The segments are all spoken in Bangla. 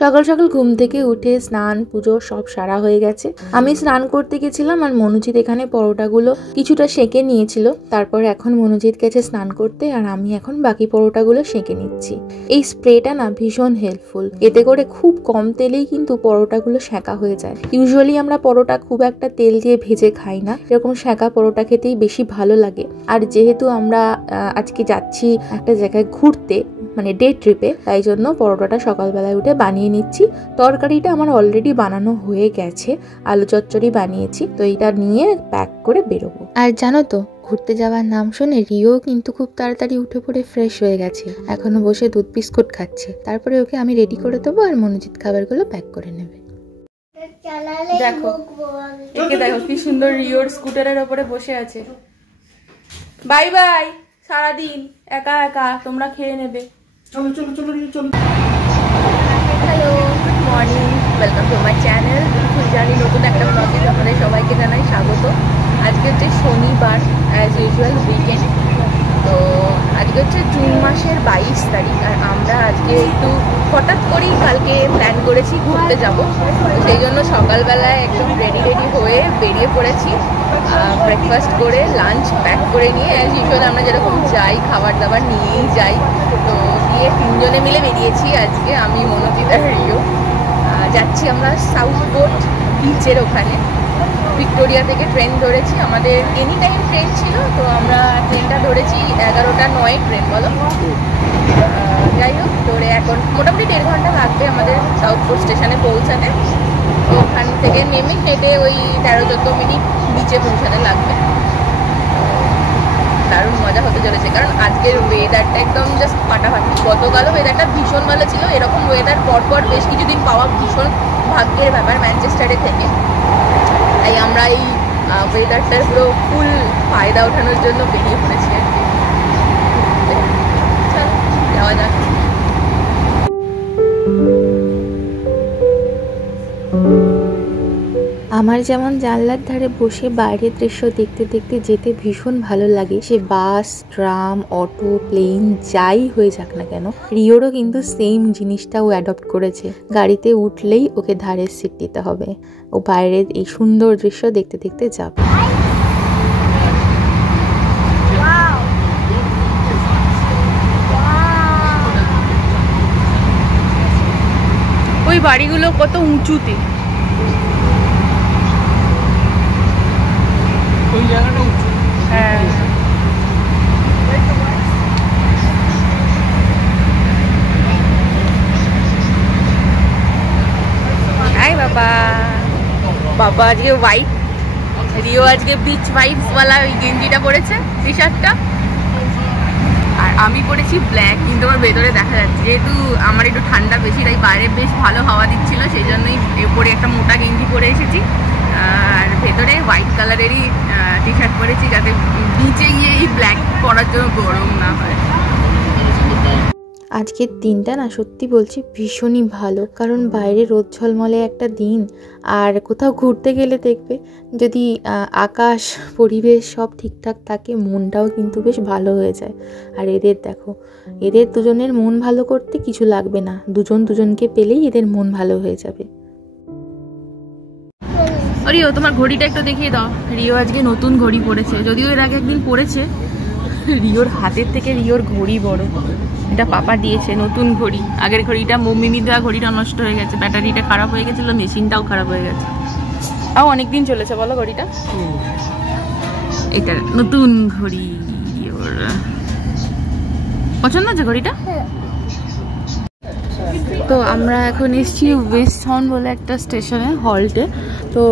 সকাল সকাল ঘুম থেকে উঠে স্নান পুজো সব সারা হয়ে গেছে। আমি স্নান করতে গেছিলাম আর মনোজিৎ এখানে পরোটাগুলো কিছুটা সেঁকে নিয়েছিল। তারপর এখন মনোজিৎ গেছে স্নান করতে আর আমি এখন বাকি পরোটাগুলো সেঁকে নিচ্ছি। এই স্প্রেটা না ভীষণ হেল্পফুল, এতে করে খুব কম তেলেই কিন্তু পরোটাগুলো সেঁকা হয়ে যায়। ইউজুয়ালি আমরা পরোটা খুব একটা তেল দিয়ে ভেজে খাই না, এরকম সেঁকা পরোটা খেতেই বেশি ভালো লাগে। আর যেহেতু আমরা আজকে যাচ্ছি একটা জায়গায় ঘুরতে, মানে ডে ট্রিপে, তাই জন্য পরোটাটা সকালবেলায় উঠে বানিয়ে নিচ্ছি। তরকারিটা আমার অলরেডি বানানো হয়ে গেছে, আলু চচ্চড়ি বানিয়েছি, তো এটা নিয়ে প্যাক করে বেরোবো। আর জানো তো, ঘুরতে যাওয়ার নাম শুনে রিও কিন্তু খুব তাড়াতাড়ি উঠে পড়ে ফ্রেশ হয়ে গেছে, এখনো বসে দুধ বিস্কুট খাচ্ছে। তারপরে ওকে আমি রেডি করে দেবো আর মনোজিৎ খাবারগুলো প্যাক করে নেবে। দেখো একে দেখো কি সুন্দর রিওর স্কুটারের ওপরে বসে আছে। বাই বাই, সারাদিন একা একা তোমরা খেয়ে নেবে। চলো চলো চলো চলো। Hello, good morning, welcome to my channel Phuljani নতুন একটা ব্লগে আপনাদের সবাইকে জানাই স্বাগত। আজকে হচ্ছে শনিবার, অ্যাজ ইউজুয়াল উইকেন্ড। তো আজকে হচ্ছে জুন মাসের 22 তারিখ, আর আমরা আজকে একটু হঠাৎ করেই কালকে প্ল্যান করেছি ঘুরতে যাব। সেই জন্য সকালবেলায় একদম রেডি হয়ে বেরিয়ে পড়েছি, ব্রেকফাস্ট করে লাঞ্চ প্যাক করে নিয়ে। অ্যাজ ইউজুয়াল আমরা যেরকম যাই খাবার দাবার নিয়েই যাই, তো গিয়ে তিনজনে মিলে বেরিয়েছি আজকে, আমি মনোজিৎ আর রিও। যাচ্ছি আমরা সাউথ বোট বিচের ওখানে। ভিক্টোরিয়া থেকে ট্রেন ধরেছি, আমাদের এনি টাইম ট্রেন ছিল, তো আমরা ট্রেনটা ধরেছি 11:09 ট্রেন, বলো। যাই হোক, ধরে এখন মোটামুটি 1.5 ঘন্টা লাগবে আমাদের সাউথ বোট স্টেশনে পৌঁছাতে। ওখান থেকে নেমে হেঁটে ওই 13-14 মিনিট বিচে পৌঁছাতে লাগবে। দারুণ মজা হতে চলেছে, কারণ আজকের ওয়েদারটা একদম জাস্ট ফাটাফাটি। গতকালও ওয়েদারটা ভীষণ ভালো ছিল, এরকম ওয়েদার পরপর বেশ কিছুদিন পাওয়া ভীষণ ভাগ্যের ব্যাপার ম্যানচেস্টারে থেকে। তাই আমরা এই ওয়েদারটার পুরো ফুল ফায়দা ওঠানোর জন্য বেরিয়ে পড়েছি আর কি। চল যাওয়া যাক। আমার যেমন জানলার ধারে বসে বাইরের দৃশ্য দেখতে দেখতে যেতে ভীষণ ভালো লাগে, সে বাস, ট্রাম, অটো, প্লেন যাই হয়ে যাক না কেন। রিওরও কিন্তু সেম জিনিসটা ও অ্যাডপ্ট করেছে, গাড়িতে উঠলেই ওকে ধারের সিট দিতে হবে, ও বাইরের এই সুন্দর দৃশ্য দেখতে দেখতে যাবে। ওই বাড়িগুলো কত উঁচুতে, ওই জায়গাটা উঁচু। হ্যাঁ, বাবা বাবা আজকে হোয়াইট, রিও আজকে বিচ ভাইবস ওয়ালা ওই গেঞ্জিটা পরেছে, টি শার্টটা, আর আমি পরেছি ব্ল্যাক, কিন্তু আমার ভেতরে দেখা যাচ্ছে, যেহেতু আমার একটু ঠান্ডা বেশি, তাই বাইরে বেশ ভালো হাওয়া দিচ্ছিল, সেই জন্যই পরে একটা মোটা গেঞ্জি পরে এসেছি, আর ভেতরে হোয়াইট কালারেরই টি শার্ট পরেছি, যাতে বিচে গিয়ে এই ব্ল্যাক পরার জন্য গরম না হয়। আজকের দিনটা না সত্যি বলছি ভীষণই ভালো, কারণ বাইরে রোদ ঝলমলে একটা দিন, আর কোথাও ঘুরতে গেলে দেখবে যদি আকাশ পরিবেশ সব ঠিকঠাক থাকে, মনটাও কিন্তু বেশ ভালো হয়ে যায়। আর এদের দেখো, এদের দুজনের মন ভালো করতে কিছু লাগবে না, দুজন দুজনকে পেলেই এদের মন ভালো হয়ে যাবে। রিও তোমার ঘড়িটা একটু দেখিয়ে দাও। রিও আজকে নতুন ঘড়ি পরেছে, যদিও এর আগে একদিন পরেছে। রিওর হাতের থেকে রিওর ঘড়ি বড়, এটা পাপা দিয়েছে নতুন ঘড়ি। আগের ঘড়িটা মিমি দেওয়া ঘড়িটা নষ্ট হয়ে গেছে, ব্যাটারিটা খারাপ হয়ে গেছিলো, মেশিনটাও খারাপ হয়ে গেছে। তাও অনেকদিন চলেছে বলো ঘড়িটা। এটা নতুন ঘড়ি, পছন্দ আছে ঘড়িটা। তো আমরা এখন এসেছি ওয়েস্ট টাউন বলে একটা স্টেশনে, হল্টে। তো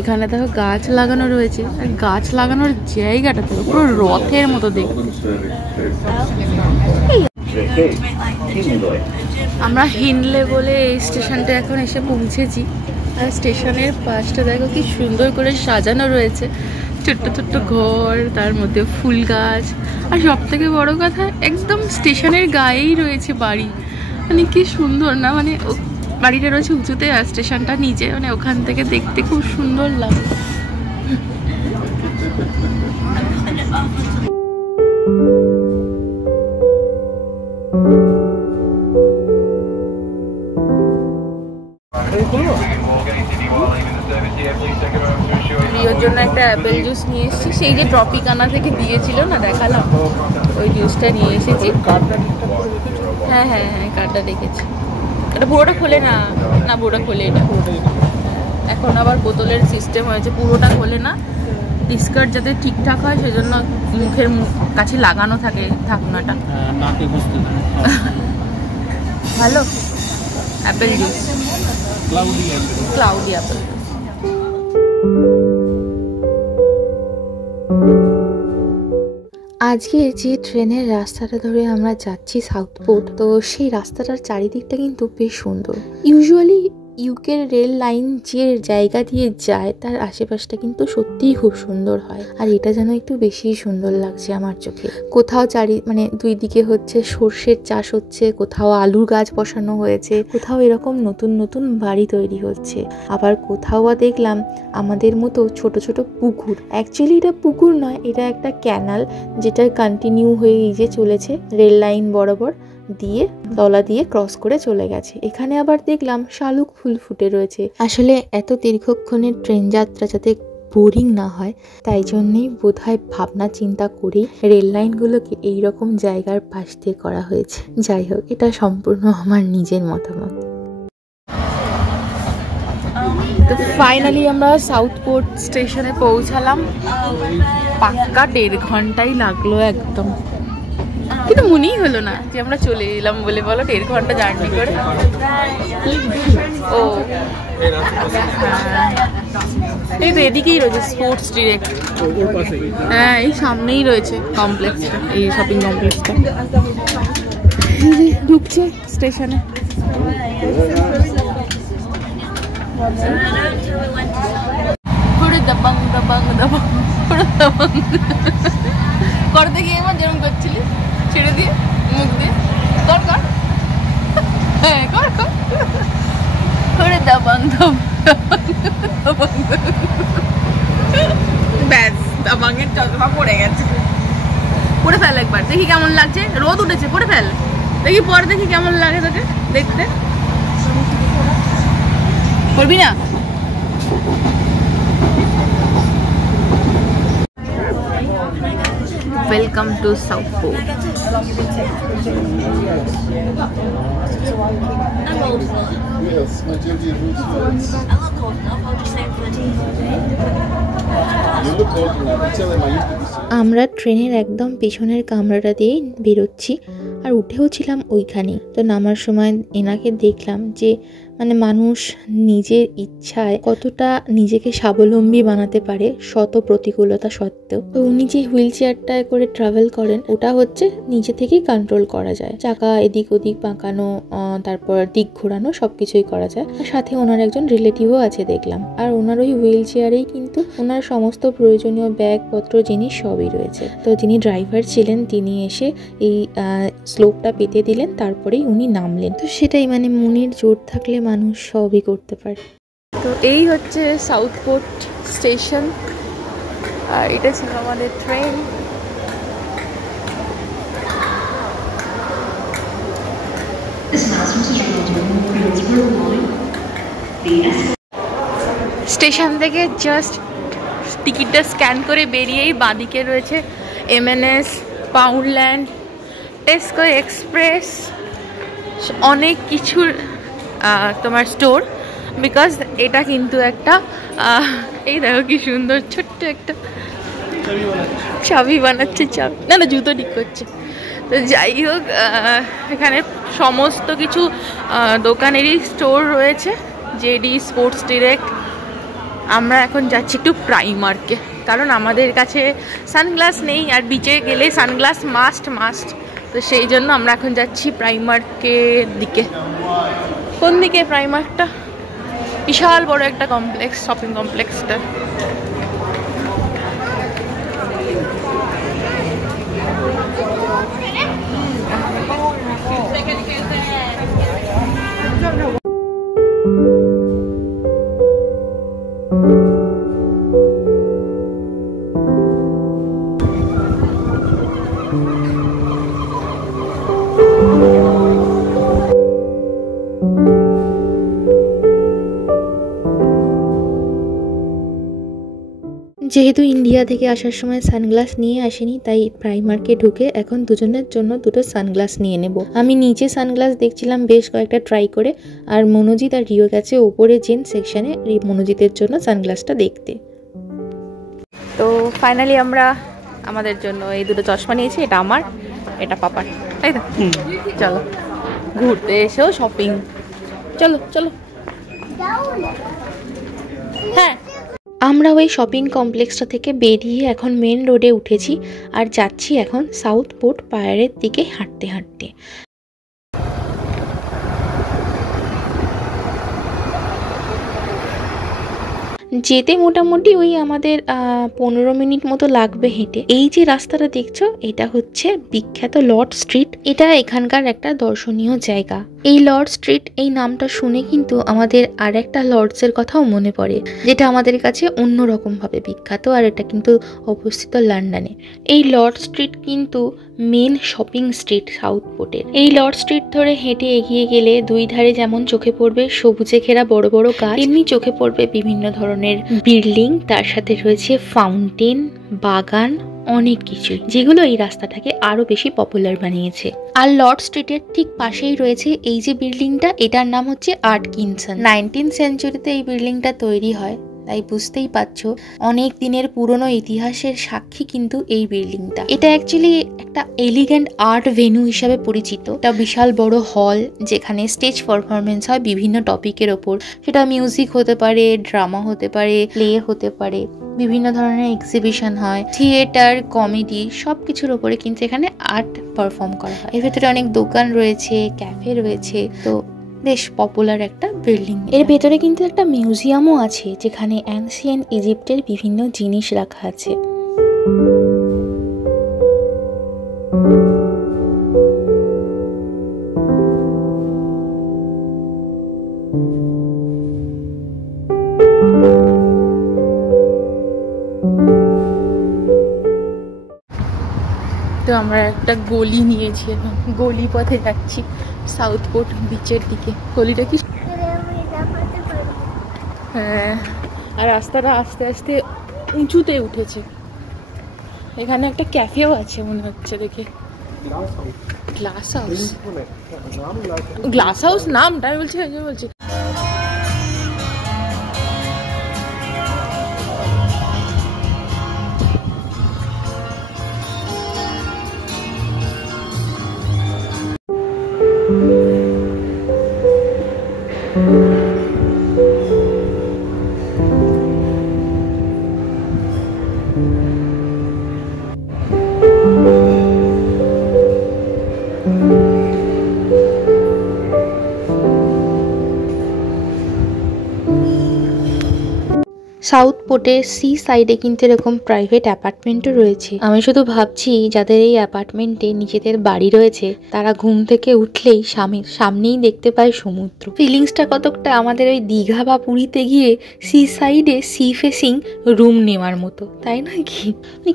এখানে দেখো গাছ লাগানো রয়েছে, আর গাছ লাগানোর জায়গাটা তো পুরো রথের মতো দেখতে। আমরা হিনলে বলে এই স্টেশনটা এখন এসে পৌঁছেছি, আর স্টেশনের পাশটা দেখো কি সুন্দর করে সাজানো রয়েছে, ছোট্ট ছোট্ট ঘর, তার মধ্যে ফুল গাছ, আর সব থেকে বড় কথা একদম স্টেশনের গায়েই রয়েছে বাড়ি। মানে কি সুন্দর না, মানে বাড়িটা রয়েছে উঁচুতে আর স্টেশনটা নিচে, মানে ওখান থেকে দেখতে খুব সুন্দর লাগে। প্রিয়র জন্য একটা অ্যাপেল জুস নিয়ে এসেছি, সেই যে ট্রপিকানা থেকে দিয়েছিল না, দেখালাম, ওই জুসটা নিয়ে এসেছি। হ্যাঁ হ্যাঁ হ্যাঁ, কার্ডটা দেখেছি। এটা পুরোটা খোলে না, না পুরোটা খোলে, এটা এখন আবার বোতলের সিস্টেম হয়েছে, পুরোটা খোলে না, ডিসকার্ড যাতে ঠিকঠাক হয় সেজন্য মুখের কাছে লাগানো থাকে ঢাকনাটা। ভালো অ্যাপেল জুস, ক্লাউডি অ্যাপেল। আজকে যে ট্রেনের রাস্তাটা ধরে আমরা যাচ্ছি সাউথপোর্ট, তো সেই রাস্তাটার চারিদিকটা কিন্তু বেশ সুন্দর। ইউজুয়ালি ইউকের রেল লাইন যে জায়গা দিয়ে যায় তার আশেপাশটা কিন্তু সত্যিই খুব সুন্দর হয়, আর এটা যেন একটু বেশি সুন্দর লাগছে আমার চোখে। কোথাও মানে দুই দিকে হচ্ছে সর্ষের চাষ হচ্ছে, কোথাও আলুর গাছ বসানো হয়েছে, কোথাও এরকম নতুন নতুন বাড়ি তৈরি হচ্ছে, আবার কোথাও দেখলাম আমাদের মতো ছোট ছোট পুকুর। অ্যাকচুয়ালি এটা পুকুর নয়, এটা একটা ক্যানাল, যেটা কন্টিনিউ হয়ে এই যে চলেছে রেল লাইন বরাবর দিয়ে, তলা দিয়ে ক্রস করে চলে গেছে। এখানে আবার দেখলাম শালুক ফুল ফুটে রয়েছে। আসলে এত দীর্ঘক্ষণের ট্রেন যাত্রা যাতে বোরিং না হয়, তাই জন্যেই বোধহয় ভাবনা চিন্তা করি রেল লাইনগুলোকে এইরকম জায়গার পাশ দিয়ে করা হয়েছে। যাই হোক, এটা সম্পূর্ণ আমার নিজের মতামত। তো ফাইনালি আমরা সাউথপোর্ট স্টেশনে পৌঁছালাম। পাক্কা 1.5 ঘন্টাই লাগলো একদম, কিন্তু মনেই হলো না যে আমরা চলে এলাম বলে। বলো, 1.5 ঘন্টা জার্নি করে। ও এই তো এদিকেই রয়েছে স্পোর্টস ডিরেক্ট, হ্যাঁ এই সামনেই রয়েছে কমপ্লেক্সটা, এই শপিং কমপ্লেক্সটা। ঢুকছে স্টেশনে। করতে গিয়ে আমার যেরকম করছিলি, ছেড়ে দিয়ে মুখ দিয়ে কর কর, হ্যাঁ কর কর, করে দাবাং ব্যাস, দাবাংয়ের চশমা পড়ে গেছে। পড়ে ফেল একবার, দেখি কেমন লাগছে। রোদ উঠেছে, পড়ে ফেল, দেখি পরে দেখি কেমন লাগে তোকে দেখতে। করবি না? Welcome to Southport. I'm old enough. Yes, my duty is I look old enough, I'll just say I'm 30. You look old enough. Tell him I used to be so. আমরা ট্রেনের একদম পেছনের কামরাটা দিয়েই বেরোচ্ছি, আর উঠেও ছিলাম ওইখানেই। তো নামার সময় এনাকে দেখলাম যে মানে মানুষ নিজের ইচ্ছায় কতটা নিজেকে স্বাবলম্বী বানাতে পারে শত প্রতিকূলতা সত্ত্বেও। তো উনি যে হুইল চেয়ারটায় করে ট্রাভেল করেন, ওটা হচ্ছে নিজে থেকেই কন্ট্রোল করা যায়, চাকা এদিক ওদিক বাঁকানো, তারপর দিক ঘোরানো, সবকিছুই করা যায়। আর সাথে ওনার একজন রিলেটিভও আছে দেখলাম, আর ওনার ওই হুইল চেয়ারেই কিন্তু ওনার সমস্ত প্রয়োজনীয় ব্যাগপত্র জিনিস সবই রয়েছে। তো যিনি ড্রাইভার ছিলেন তিনি এসে এই স্লোপটা পেতে দিলেন, তারপরেই উনি নামলেন। তো সেটাই, মানে মনের জোর থাকলে মানুষ সবই করতে পারে। তো এই হচ্ছে সাউথপোর্ট স্টেশন, আর এটা ছিল আমাদের ট্রেন। স্টেশন থেকে জাস্ট টিকিটটা স্ক্যান করে বেরিয়েই বাঁদিকে রয়েছে M&S, পাউন্ডল্যান্ড, টেস্কো এক্সপ্রেস, অনেক কিছুর তোমার স্টোর। বিকজ এটা কিন্তু একটা এই দেখো কি সুন্দর ছোট্ট একটা চাবি বানাচ্ছে, চাবি না না জুতো ঠিক করছে। তো যাই হোক, এখানে সমস্ত কিছু দোকানেরই স্টোর রয়েছে, জেডি, স্পোর্টস ডিরেক্ট। আমরা এখন যাচ্ছি একটু প্রাইমার্কে, কারণ আমাদের কাছে সানগ্লাস নেই, আর বিচে গেলে সানগ্লাস মাস্ট। তো সেই জন্য আমরা এখন যাচ্ছি প্রাইমার্কের দিকে। কোন দিকে প্রাইমার্কটা? বিশাল বড় একটা কমপ্লেক্স, শপিং কমপ্লেক্সটা। যেহেতু ইন্ডিয়া থেকে আসার সময় সানগ্লাস নিয়ে আসেনি, তাই প্রাইমার্কে ঢুকে এখন দুজনের জন্য দুটো সানগ্লাস নিয়ে নেব। আমি নিচে সানগ্লাস দেখছিলাম বেশ কয়েকটা ট্রাই করে, আর মনোজিৎ আর রিও গেছে ওপরে জেন সেকশনে মনোজিতের জন্য সানগ্লাসটা দেখতে। তো ফাইনালি আমরা আমাদের জন্য এই দুটো চশমা নিয়েছি, এটা আমার, এটা পাপার, তাই তো? চলো ঘুরতে এসেও শপিং, চলো চলো। হ্যাঁ, আমরা ওই শপিং কমপ্লেক্সটা থেকে বেরিয়ে এখন মেন রোডে উঠেছি আর যাচ্ছি এখন সাউথ পোর্ট পায়ারের দিকে হাঁটতে হাঁটতে। যেতে মোটামুটি ওই আমাদের 15 মিনিট মতো লাগবে হেঁটে। এই যে রাস্তাটা দেখছো, এটা হচ্ছে বিখ্যাত লর্ড স্ট্রিট। এটা এখানকার একটা দর্শনীয় জায়গা। এই লর্ড স্ট্রিট এই নামটা শুনে কিন্তু আমাদের আর একটা লর্ডসের কথাও মনে পড়ে, যেটা আমাদের কাছে অন্যরকম ভাবে বিখ্যাত, আর এটা কিন্তু অবস্থিত লন্ডনে। এই লর্ড স্ট্রিট কিন্তু মেন শপিং স্ট্রিট সাউথ পোর্টের। এই লর্ড স্ট্রিট ধরে হেঁটে এগিয়ে গেলে দুই ধারে যেমন চোখে পড়বে সবুজে ঘেরা বড় বড় গাছ, তেমনি চোখে পড়বে বিভিন্ন ধরনের বিল্ডিং, তার সাথে রয়েছে ফাউন্টেন, বাগান, অনেক কিছু, যেগুলো এই রাস্তাটাকে আরো বেশি পপুলার বানিয়েছে। আর লর্ড স্ট্রিটের ঠিক পাশেই রয়েছে এই যে বিল্ডিংটা, এটার নাম হচ্ছে আটকিনসন। 19th সেঞ্চুরিতে এই বিল্ডিংটা তৈরি হয়, তাই বুঝতেই পারছো অনেক দিনের পুরনো ইতিহাসের সাক্ষী কিন্তু এই বিল্ডিংটা। এটা অ্যাকচুয়ালি একটা এলিগেন্ট আর্ট ভেন্যু হিসাবে পরিচিত। এটা বিশাল বড় হল, যেখানে স্টেজ পারফরমেন্স হয় বিভিন্ন টপিকের ওপর। সেটা মিউজিক হতে পারে, ড্রামা হতে পারে, প্লে হতে পারে, বিভিন্ন ধরনের এক্সিবিশন হয়, থিয়েটার, কমেডি, সব কিছুর ওপরে কিন্তু এখানে আর্ট পারফর্ম করা হয়। এর ভেতরে অনেক দোকান রয়েছে, ক্যাফে রয়েছে, তো বেশ পপুলার একটা বিল্ডিং। এর ভেতরে কিন্তু একটা মিউজিয়ামও আছে, যেখানে অ্যানসিয়েন্ট ইজিপ্টের বিভিন্ন জিনিস রাখা আছে। তো আমরা একটা গলি নিয়েছি, এখন গলি পথে যাচ্ছি সাউথ পোর্ট বিচের দিকে। গলিটা কি, হ্যাঁ, আর রাস্তাটা আস্তে আস্তে উঁচুতে উঠেছে। এখানে একটা ক্যাফেও আছে মনে হচ্ছে দেখে। গ্লাস হাউস, গ্লাস হাউস নামটা আমি বলছি। সাউথ পোর্টের সি সাইডে কিন্তু এরকম প্রাইভেট অ্যাপার্টমেন্টও রয়েছে। আমি শুধু ভাবছি যাদের এই অ্যাপার্টমেন্টে নিজেদের বাড়ি রয়েছে, তারা ঘুম থেকে উঠলেই সামনেই দেখতে পায় সমুদ্র। ফিলিংসটা কতকটা আমাদের ওই দীঘা বা পুরীতে গিয়ে সি সাইডে সি ফেসিং রুম নেওয়ার মতো, তাই নয় কি?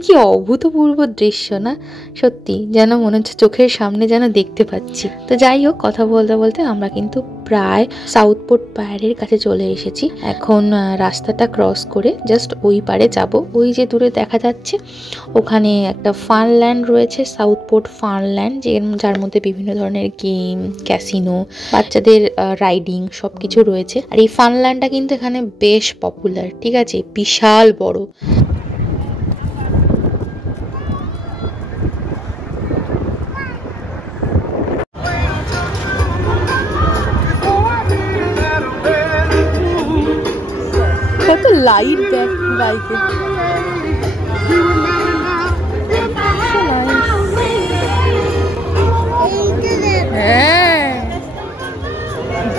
কি অভূতপূর্ব দৃশ্য না? সত্যি যেন মনে হচ্ছে চোখের সামনে যেন দেখতে পাচ্ছি। তো যাই হোক, কথা বলতে বলতে আমরা কিন্তু প্রায় সাউথ পোর্ট পায়ারের কাছে চলে এসেছি। এখন রাস্তাটা ক্রস করে জাস্ট ওই পারে যাব। ওই যে দূরে দেখা যাচ্ছে, ওখানে একটা ফানল্যান্ড রয়েছে, সাউথ পোর্ট ফানল্যান্ড, যার মধ্যে বিভিন্ন ধরনের গেম, ক্যাসিনো, বাচ্চাদের রাইডিং সবকিছু রয়েছে। আর এই ফানল্যান্ডটা কিন্তু এখানে বেশ পপুলার, ঠিক আছে, বিশাল বড়। কত লাইট দেখ বাইকে। হ্যাঁ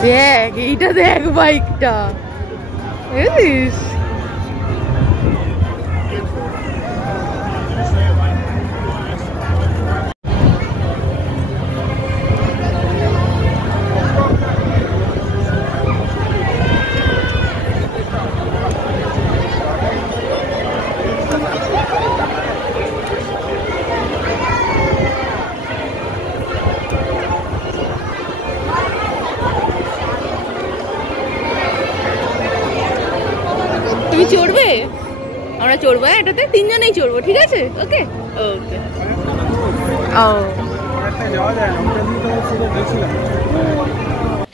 দেখ, এইটা দেখ বাইকটা, বুঝিস? তুমি চড়বে? আমরা চড়বো, এটাতে 3 জনেই চড়বো, ঠিক আছে? ওকে ওকে। ও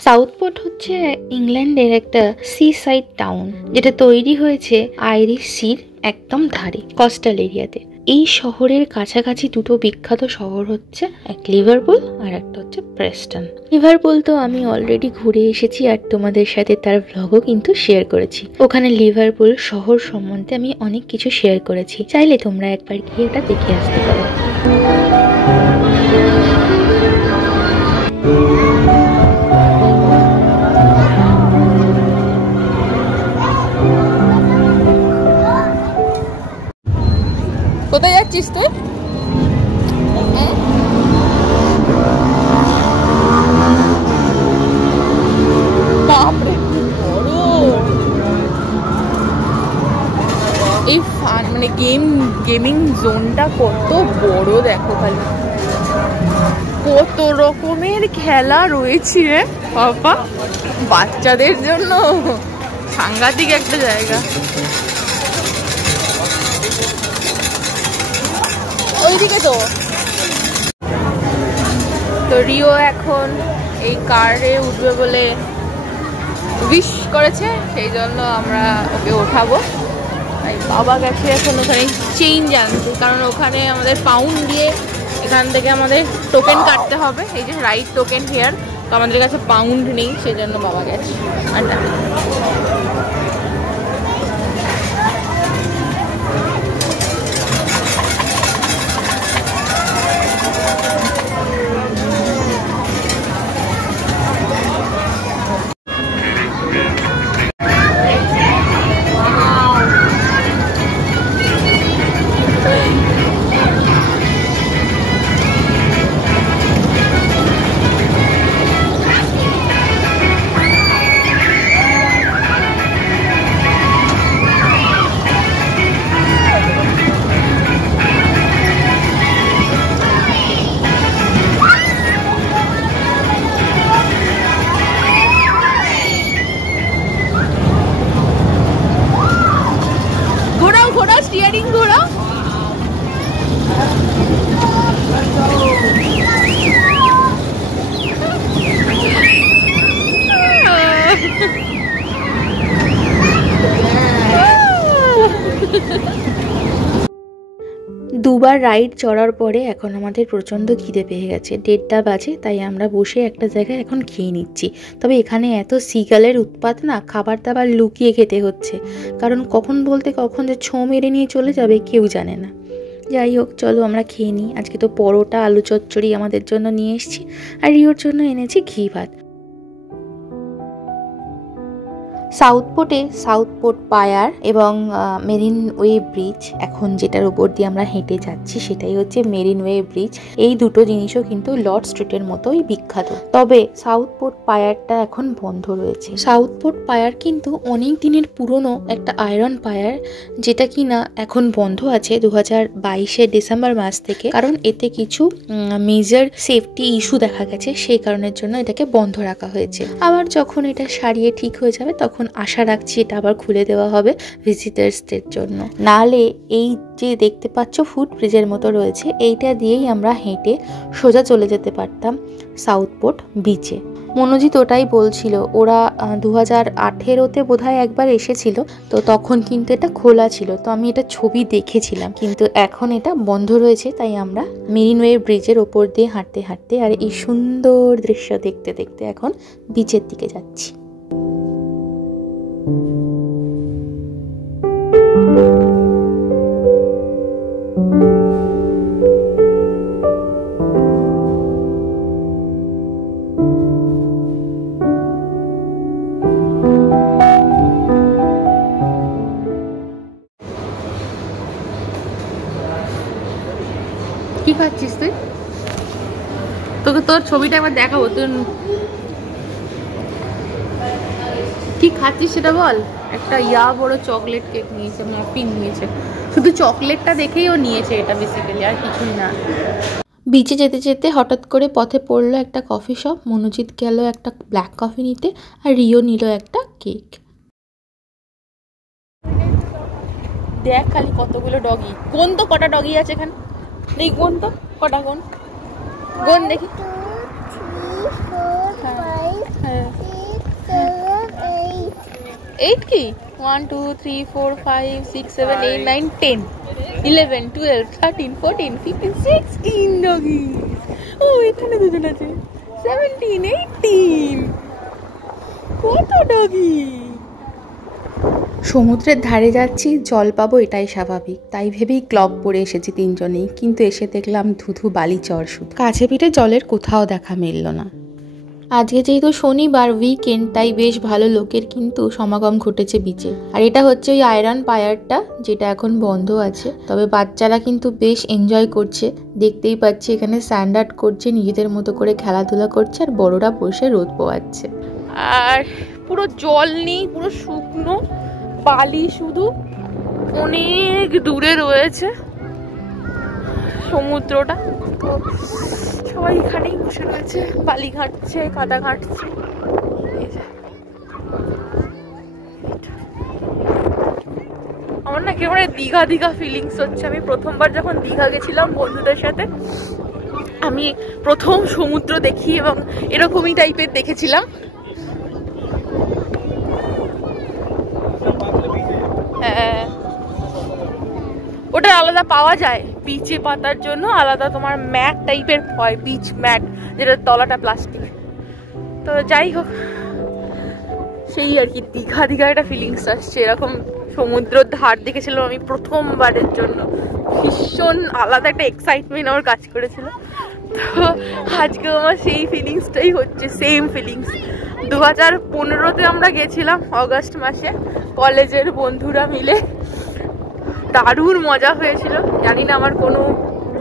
সাউথপোর্ট হচ্ছে ইংল্যান্ডের একটা সি সাইড টাউন, যেটা তৈরি হয়েছে আইরিশ সির একদম ধারে, কোস্টাল এরিয়াতে। এই শহরের কাছাকাছি দুটো বিখ্যাত শহর হচ্ছে, এক লিভারপুল আর একটা হচ্ছে প্রেস্টন। লিভারপুল তো আমি অলরেডি ঘুরে এসেছি আর তোমাদের সাথে তার ভ্লগও কিন্তু শেয়ার করেছি। ওখানে লিভারপুল শহর সম্বন্ধে আমি অনেক কিছু শেয়ার করেছি, চাইলে তোমরা একবার গিয়ে এটা দেখে আসতে পারো। কোথায় যাচ্ছিস তুই? বাপরে বড় এই মানে গেমিং জোনটা কত বড় দেখো, খালি কত রকমের খেলা রয়েছে রে বাবা, বাচ্চাদের জন্য সাংঘাতিক একটা জায়গা। ওইদিকে তো রিও এখন এই কারে উঠবে বলে উইশ করেছে, সেই জন্য আমরা ওকে ওঠাবো। তাই বাবা গেছে এখন ওখানে চেঞ্জ আনতে, কারণ ওখানে আমাদের পাউন্ড দিয়ে এখান থেকে আমাদের টোকেন কাটতে হবে, এই যে রাইড টোকেন হেয়ার, তো আমাদের কাছে পাউন্ড নেই, সেই জন্য বাবা গেছে আনতে। স্টিয়ারিং ঘোরাও। দুবার রাইড চড়ার পরে এখন আমাদের প্রচণ্ড খিদে পেয়ে গেছে, 1:30 বাজে, তাই আমরা বসে একটা জায়গায় এখন খেয়ে নিচ্ছি। তবে এখানে এত সিগালের উৎপাত না, খাবার দাবার লুকিয়ে খেতে হচ্ছে, কারণ কখন বলতে কখন যে ছোঁ মেরে নিয়ে চলে যাবে কেউ জানে না। যাই হোক, চলো আমরা খেয়ে নিই। আজকে তো পরোটা আলু চচ্চড়ি আমাদের জন্য নিয়ে এসেছি, আর রিওর জন্য এনেছি ঘি ভাত। সাউথপোর্টে সাউথপোর্ট পায়ার এবং মেরিন ওয়ে ব্রিজ, এখন যেটার উপর দিয়ে আমরা হেঁটে যাচ্ছি সেটাই হচ্ছে মেরিন ওয়ে ব্রিজ। এই দুটো জিনিসও কিন্তু লর্ড স্ট্রিটের মতোই বিখ্যাত, তবে সাউথপোর্ট পায়ারটা এখন বন্ধ রয়েছে। সাউথপোর্ট পায়ার কিন্তু অনেক দিনের পুরনো একটা আয়রন পায়ার, যেটা কিনা এখন বন্ধ আছে 2022 ডিসেম্বর মাস থেকে, কারণ এতে কিছু মেজর সেফটি ইস্যু দেখা গেছে, সেই কারণের জন্য এটাকে বন্ধ রাখা হয়েছে। আবার যখন এটা সারিয়ে ঠিক হয়ে যাবে তখন আশা রাখছি এটা আবার খুলে দেওয়া হবে ভিজিটার্সদের জন্য। নালে এই যে দেখতে পাচ্ছ ফুট ব্রিজের মতো রয়েছে, এইটা দিয়েই আমরা হেঁটে সোজা চলে যেতে পারতাম সাউথপোর্ট বিচে। মনোজিৎ ওটাই বলছিল, ওরা 2018-তে বোধহয় একবার এসেছিল, তো তখন কিন্তু এটা খোলা ছিল, তো আমি এটা ছবি দেখেছিলাম, কিন্তু এখন এটা বন্ধ রয়েছে। তাই আমরা মেরিন ওয়ে ব্রিজের ওপর দিয়ে হাঁটতে হাঁটতে আর এই সুন্দর দৃশ্য দেখতে দেখতে এখন বিচের দিকে যাচ্ছি। কি খাচ্ছিস তুই? তোকে তোর ছবিটা একবার দেখাবো, তুই কি খাচ্ছিস সেটা বল। একটা বড় চকলেট কেক নিয়েছে, মফিন নিয়েছে, শুধু চকলেটটা দেখেই ও নিয়েছে এটা বেসিক্যালি, আর কিছুই না। বিচে যেতে যেতে হঠাৎ করে পথে পড়লো একটা কফি শপ, মনোজিৎ গেল একটা ব্ল্যাক কফি নিতে আর রিও নিল একটা কেক। দেখ খালি কতগুলো ডগি। কোন তো কটা ডগি আছে এখানে, এই কোন তো কটা, কোন কোন দেখি। 8 কি 1 2 3 4 5 6 7 8 9 10 11 12 13 14 15 16 ডগি। ও এখানে দুজন আছে 17 18 কত ডগি। সমুদ্রের ধারে যাচ্ছি, জল পাবো এটাই স্বাভাবিক, তাই ভেবেই ক্লব পরে এসেছি তিনজনেই, কিন্তু এসে দেখলাম ধুধু বালি চর, শুধু কাছে পিঠে জলের কোথাও দেখা মিলল না। আজকে যেহেতু শনিবার উইকেন্ড, তাই বেশ ভালো লোকের কিন্তু সমাগম ঘটেছে বিচে। আর এটা হচ্ছে ওই আয়রন পায়ারটা, যেটা এখন বন্ধ আছে, তবে বাচ্চারা কিন্তু বেশ এনজয় করছে। দেখতেই পাচ্ছি এখানে স্যান্ড আর্ট করছে, নিজেদের মতো করে খেলাধুলা করছে, আর বড়রা বসে রোদ পোয়াচ্ছে। আর পুরো জল নেই, পুরো শুকনো বালি, শুধু অনেক দূরে রয়েছে সমুদ্রটা। তো সবাই এখানেই বসে রয়েছে, বালি ঘাঁটছে, কাদা ঘাঁটছে। আমার না কেমন দীঘা দীঘা ফিলিংস হচ্ছে। আমি প্রথমবার যখন দীঘা গেছিলাম বন্ধুদের সাথে, আমি প্রথম সমুদ্র দেখি এবং এরকমই টাইপের দেখেছিলাম। হ্যাঁ, ওটা আলাদা পাওয়া যায়, বিচে পাতার জন্য আলাদা তোমার ম্যাট টাইপের হয়, বিচ ম্যাট, যেটা তলাটা প্লাস্টিক। তো যাই হোক, সেই আর কি দীঘা দীঘা একটা ফিলিংস আসছে। এরকম সমুদ্র ধার দেখেছিলাম আমি প্রথমবারের জন্য, ভীষণ আলাদা একটা এক্সাইটমেন্ট আমার কাজ করেছিল। তো আজকে আমার সেই ফিলিংসটাই হচ্ছে, সেম ফিলিংস। 2015-তে আমরা গেছিলাম অগাস্ট মাসে কলেজের বন্ধুরা মিলে, দারুণ মজা হয়েছিল। জানি না আমার কোনো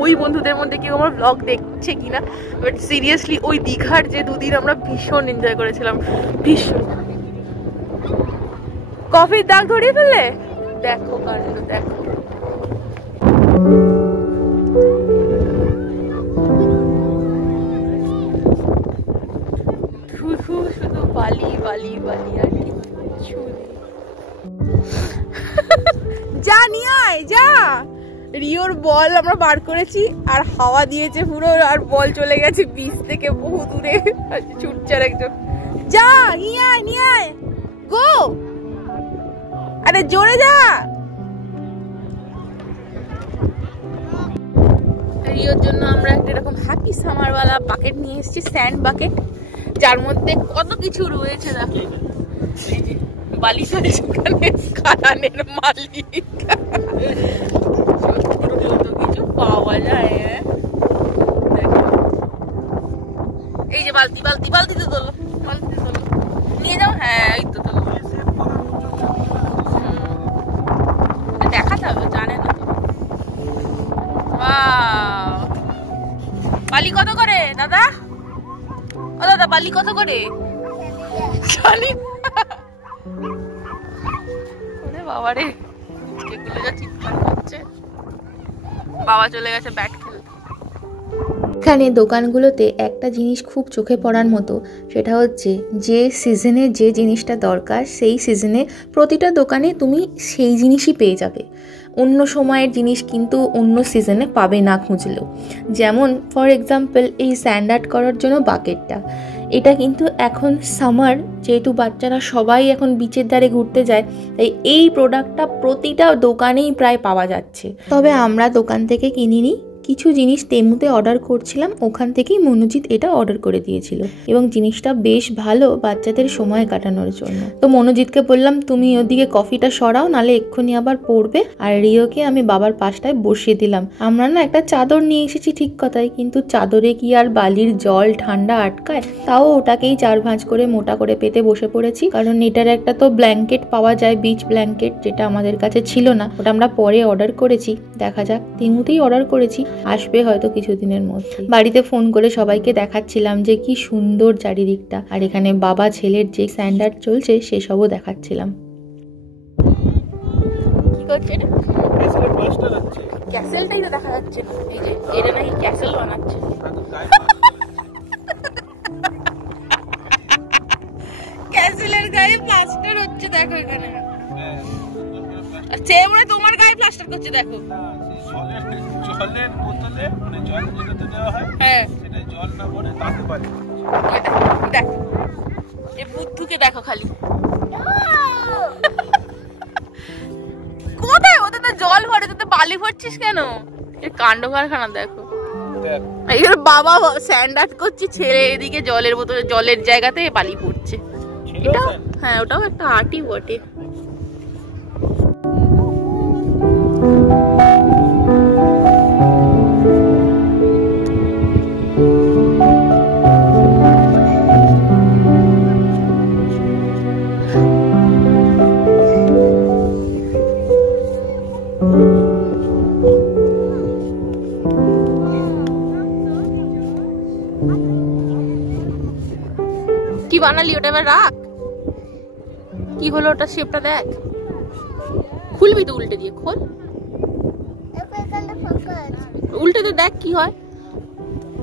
ওই বন্ধুদের মধ্যে কেউ আমার ব্লগ দেখছে কিনা, বাট সিরিয়াসলি ওই দীঘার যে দুদিন আমরা ভীষণ এনজয় করেছিলাম, ভীষণ। কফির দাগ ধরিয়ে ফেললে, দেখো কাণ্ড দেখো। শুধু বালি বালি বালি আর কিছু নেই। যা নিয়ে আয়, যা। রিওর বল আমরা বার করেছি, আর হাওয়া দিয়েছে পুরো, আর বল চলে গেছে বিচ থেকে বহু দূরে, ছুটছে আর একজন। যা নিয়ে আয়, নিয়ে আয়, গো, আরে জোরে যা। রিওর জন্য আমরা একটা এরকম হ্যাপি সামারওয়ালা বাকেট নিয়ে এসেছি, স্যান্ড বাকেট, যার মধ্যে কত কিছু রয়েছে। দেখো বালি খাদানের মালিক, কিছু পাওয়া যায়। এই যে বালতি বালতি বালতিতে তোলো, বালতিতে তোলো, নিয়ে যাও। হ্যাঁ এই তো তোলো, দেখাতে হবে, জানে না তো। বালি কত করে দাদা? ও দাদা, বালি কত করে? জানি বাবারে, এগুলো যা চিৎকার করছে। বাবা চলে গেছে ব্যাট খেলতে। এখানে দোকানগুলোতে একটা জিনিস খুব চোখে পড়ার মতো, সেটা হচ্ছে যে সিজনে যে জিনিসটা দরকার, সেই সিজনে প্রতিটা দোকানে তুমি সেই জিনিসই পেয়ে যাবে। অন্য সময়ের জিনিস কিন্তু অন্য সিজনে পাবে না খুঁজলেও। যেমন ফর এক্সাম্পল এই স্যান্ড আর্ট করার জন্য বাকেটটা, এটা কিন্তু এখন সামার, যেহেতু বাচ্চারা সবাই এখন বিচের ধারে ঘুরতে যায়, তাই এই প্রোডাক্টটা প্রতিটা দোকানেই প্রায় পাওয়া যাচ্ছে। তবে আমরা দোকান থেকে কিনিনি, কিছু জিনিস তেমুতে অর্ডার করছিলাম, ওখান থেকেই মনোজিৎ এটা অর্ডার করে দিয়েছিল, এবং জিনিসটা বেশ ভালো বাচ্চাদের সময় কাটানোর জন্য। তো মনোজিৎকে বললাম, তুমি ওদিকে কফিটা সরাও, নালে এক্ষুনি আবার পড়বে। আর রিওকে আমি বাবার পাশটায় বসিয়ে দিলাম। আমরা না একটা চাদর নিয়ে এসেছি ঠিক কথাই, কিন্তু চাদরে কি আর বালির জল ঠান্ডা আটকায়? তাও ওটাকেই 4 ভাঁজ করে মোটা করে পেতে বসে পড়েছি, কারণ এটার একটা তো ব্ল্যাঙ্কেট পাওয়া যায়, বিচ ব্ল্যাঙ্কেট, যেটা আমাদের কাছে ছিল না, ওটা আমরা পরে অর্ডার করেছি। দেখা যাক, তেমুতেই অর্ডার করেছি, আসবে হয়তো কিছুদিনের মধ্যে। বাড়িতে ফোন করে সবাইকে দেখাচ্ছিলাম যে কি সুন্দর চারিদিকটা, আর এখানে বাবা ছেলের যে স্যান্ড আর্ট চলছে সেসবও দেখাচ্ছিলাম। কি করছে এটা? ক্যাসেলটাই তো দেখা যাচ্ছে না। এই যে এটা নাকি ক্যাসেল বানাচ্ছে। ক্যাসেলের গায়ে প্লাস্টার হচ্ছে, দেখো এখানে। তোমার গায়ে প্লাস্টার করছে দেখো। না, সেই জলের বোতলে মানে জল যেটাতে দেওয়া হয় হ্যাঁ সেটা জল না ভরে তাতে পারে। দেখ এ বুদ্ধুকে দেখো খালি কোথায়, ওতে তো জল ভরে, তোতে বালি ভরছিস কেন? এর কাণ্ড কারখানা দেখো। দেখ এখানে বাবা স্যান্ড আর্ট করছে, ছেলে এদিকে জলের বোতলে জলের জায়গাতে বালি পড়ছে। এটা হ্যাঁ ওটাও একটা আর্টই বটে। কি বানালি ওটা, এবার রাখ। কি হলো ওটা, শেপটা দেখ। খুলবি তো উল্টে দিয়ে, খোল উল্টে তো দেখ কি হয়।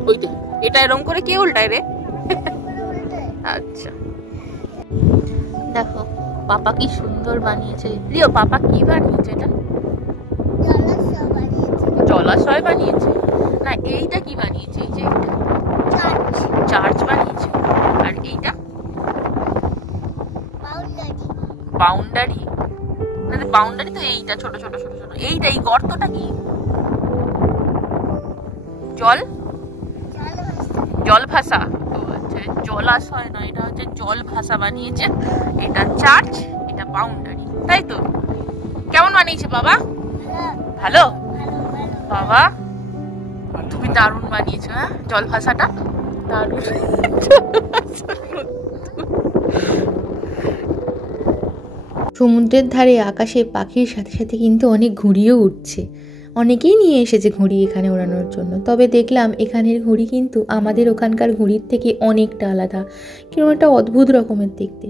ওই দে, এটা এরকম করে কে উল্টায় রে? আচ্ছা দেখো পাপা কি সুন্দর বানিয়েছে। রিও পাপা কি বানিয়েছে? এটা জলাশয় বানিয়েছে না, এইটা কি বানিয়েছে? এই যে এইটা চার্চ বানিয়েছে। আর এইটা বাউন্ডারি না, বাউন্ডারি তো এইটা ছোট ছোট ছোট ছোট। এইটা এই গর্তটা কি? জল ভাষা। তো আচ্ছা জলাশয় নয়, এটা হচ্ছে জল ভাষা বানিয়েছে। এটা চার্চ, এটা বাউন্ডারি, তাই তো? কেমন বানিয়েছে বাবা? ভালো বাবা, তুমি দারুণ বানিয়েছো। হ্যাঁ জল ভাষাটা দারুণ। সমুদ্রের ধারে আকাশে পাখির সাথে সাথে কিন্তু অনেক ঘুড়িও উঠছে। অনেকেই নিয়ে এসেছে ঘুড়ি এখানে ওড়ানোর জন্য। তবে দেখলাম এখানের ঘুড়ি কিন্তু আমাদের ওখানকার ঘুড়ির থেকে অনেকটা আলাদা, কিরকম একটা অদ্ভুত রকমের দেখতে।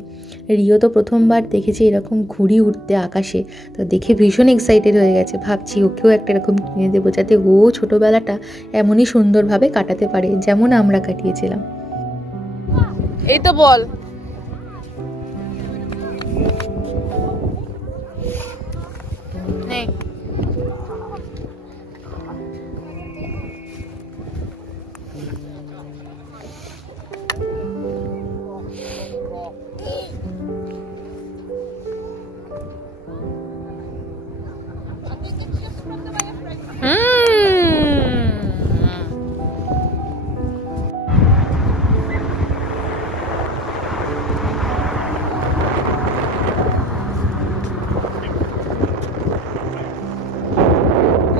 রিও তো প্রথমবার দেখেছে এরকম ঘুড়ি উঠতে আকাশে, তো দেখে ভীষণ এক্সাইটেড হয়ে গেছে। ভাবছি ওকেও একটা এরকম কিনে দেবো, যাতে ও ছোটোবেলাটা এমনই সুন্দরভাবে কাটাতে পারে যেমন আমরা কাটিয়েছিলাম। এই তো বল নেই।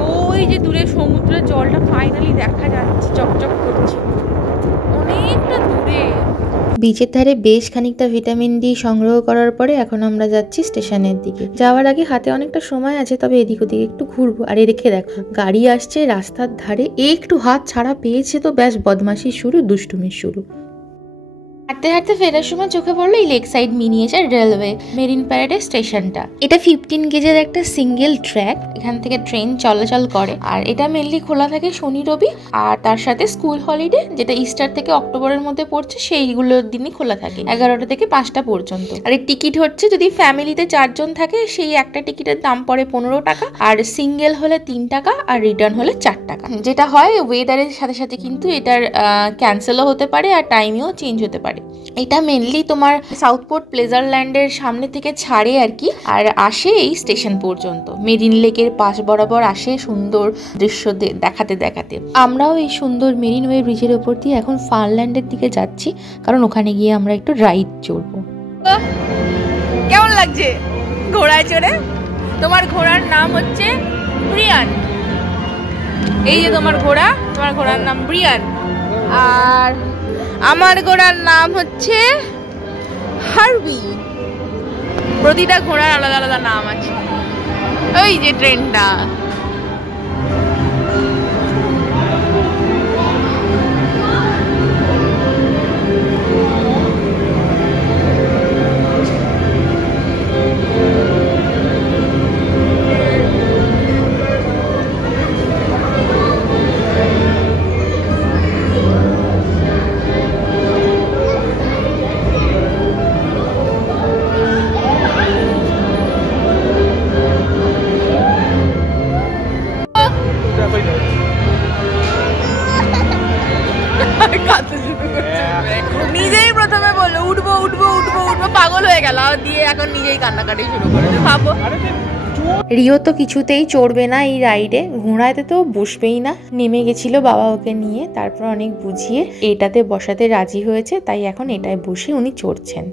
ওই যে দূরে সমুদ্রের জলটা ফাইনালি দেখা যাচ্ছে, চকচক করছে, অনেকটা দূরে। বিচের ধারে বেশ খানিকটা ভিটামিন ডি সংগ্রহ করার পরে এখন আমরা যাচ্ছি স্টেশনের দিকে। যাওয়ার আগে হাতে অনেকটা সময় আছে, তবে এদিক ওদিক একটু ঘুরবো। আর এদিকে দেখো গাড়ি আসছে রাস্তার ধারে, একটু হাত ছাড়া পেয়েছে তো ব্যাস বদমাশি শুরু, দুষ্টুমির শুরু। হাঁটতে হাঁটতে ফেরার সময় চোখে পড়লো এই lake side miniature railway marine প্যারেডের স্টেশনটা। এটা 15 গেজের একটা সিঙ্গেল ট্র্যাক, এখান থেকে ট্রেন চলাচল করে। আর এটা মেনলি খোলা থাকে শনি রবি, আর তার সাথে স্কুল হলিডে যেটা ইস্টার থেকে অক্টোবরের মধ্যে পড়ছে সেইগুলোর দিনই খোলা থাকে 11টা থেকে 5টা পর্যন্ত। আর এই টিকিট হচ্ছে যদি ফ্যামিলিতে 4 জন থাকে সেই একটা টিকিটের দাম পড়ে 15 টাকা, আর সিঙ্গেল হলে 3 টাকা, আর রিটার্ন হলে 4 টাকা। যেটা হয় ওয়েদারের সাথে সাথে কিন্তু এটার ক্যান্সেলও হতে পারে আর টাইমেও চেঞ্জ হতে পারে। এটা মেনলি তোমার সাউথপোর্ট প্লেজারল্যান্ডের সামনে থেকে ছাড়ে আর কি, আর আসে এই স্টেশন পর্যন্ত। মেরিন লেকের পাশ বরাবর আসে সুন্দর দৃশ্য দেখাতে দেখাতে। আমরাও এই সুন্দর মেরিন ওয়ে ব্রিজের ওপর দিয়ে এখন ফানল্যান্ডের দিকে যাচ্ছি, কারণ ওখানে গিয়ে আমরা একটু রাইড চড়বো। কেমন লাগছে ঘোড়ায় চড়ে? তোমার ঘোড়ার নাম হচ্ছে ব্রিয়ান। এই যে তোমার ঘোড়ার নাম ব্রিয়ান, আর আমার ঘোড়ার নাম হচ্ছে হার্বি। প্রতিটা ঘোড়ার আলাদা আলাদা নাম আছে। ওই যে ট্রেনটা, তাও দিয়ে এখন নিজেই কান্নাকাটি শুরু করেছে ভাবো। রিও তো কিছুতেই চড়বে না এই রাইডে, ঘোড়াতে তো বসবেই না, নেমে গেছিল বাবা ওকে নিয়ে, তারপর অনেক বুঝিয়ে এটাতে বসাতে রাজি হয়েছে, তাই এখন এটায় বসে উনি চড়ছেন।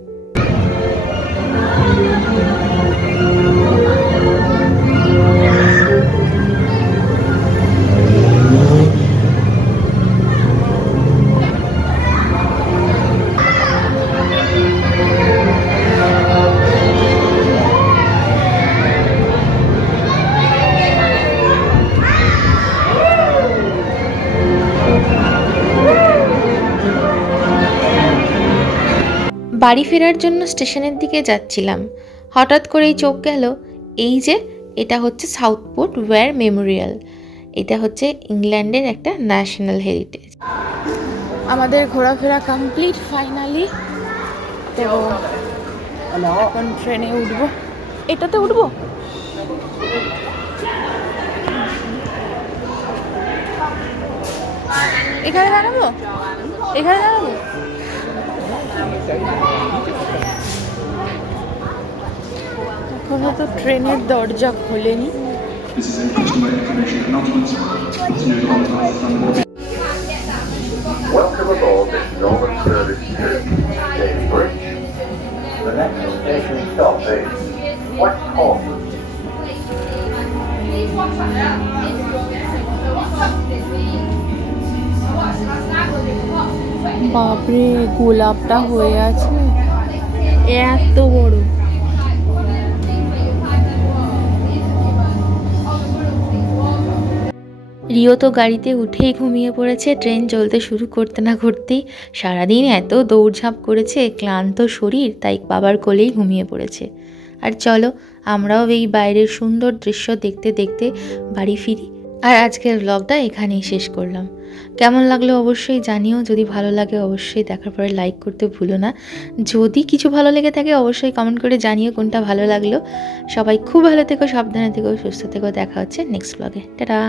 বাড়ি ফেরার জন্য স্টেশনের দিকে যাচ্ছিলাম, হঠাৎ করেই চোখ গেল এই যে এটা হচ্ছে সাউথপোর্ট ওয়্যার মেমোরিয়াল। এটা হচ্ছে ইংল্যান্ডের একটা ন্যাশনাল হেরিটেজ। আমাদের ঘোরাফেরা কমপ্লিট ফাইনালি। তো এখন ট্রেনে উঠবো, এটাতে উঠবো। এখানে দাঁড়াবো, এখানে দাঁড়াবো। এখনো তো ট্রেনের দরজা খোলেনি। Welcome aboard this Northern Service to Cambridge. The next station stop is West Point. বাপরে গোলাপটা হয়ে আছে এত বড়। রিও তো গাড়িতে উঠেই ঘুমিয়ে পড়েছে, ট্রেন চলতে শুরু করতে না করতেই। সারাদিন এত দৌড়ঝাঁপ করেছে, ক্লান্ত শরীর, তাই বাবার কোলেই ঘুমিয়ে পড়েছে। আর চলো আমরাও এই বাইরের সুন্দর দৃশ্য দেখতে দেখতে বাড়ি ফিরি। আর আজকের ব্লগটা এখানেই শেষ করলাম। কেমন লাগলো অবশ্যই জানিও, যদি ভালো লাগে অবশ্যই দেখার পরে লাইক করতে ভুলো না। যদি কিছু ভালো লেগে থাকে অবশ্যই কমেন্ট করে জানিও কোনটা ভালো লাগলো। সবাই খুব ভালো থেকো, সাবধানে থেকো, সুস্থ থেকো। দেখা হচ্ছে নেক্সট ব্লগে। টাটা।